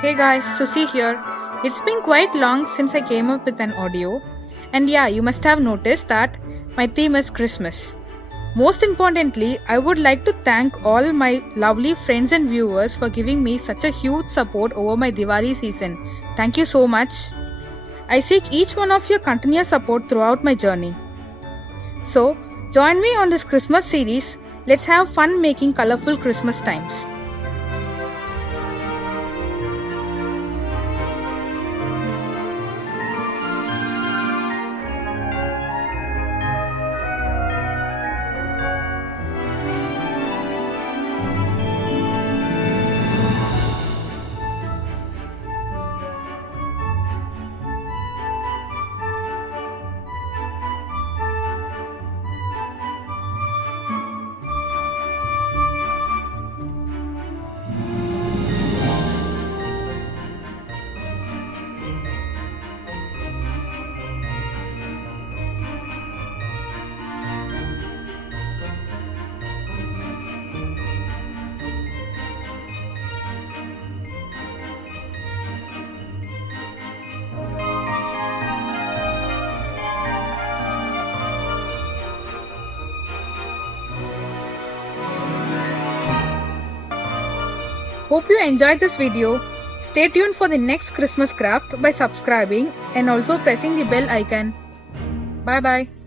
Hey guys, Susi here. It's been quite long since I came up with an audio, and yeah, you must have noticed that my theme is Christmas. Most importantly, I would like to thank all my lovely friends and viewers for giving me such a huge support over my Diwali season. Thank you so much. I seek each one of your continuous support throughout my journey. So, join me on this Christmas series. Let's have fun making colorful Christmas times. Hope you enjoyed this video. Stay tuned for the next Christmas craft by subscribing and also pressing the bell icon. Bye bye.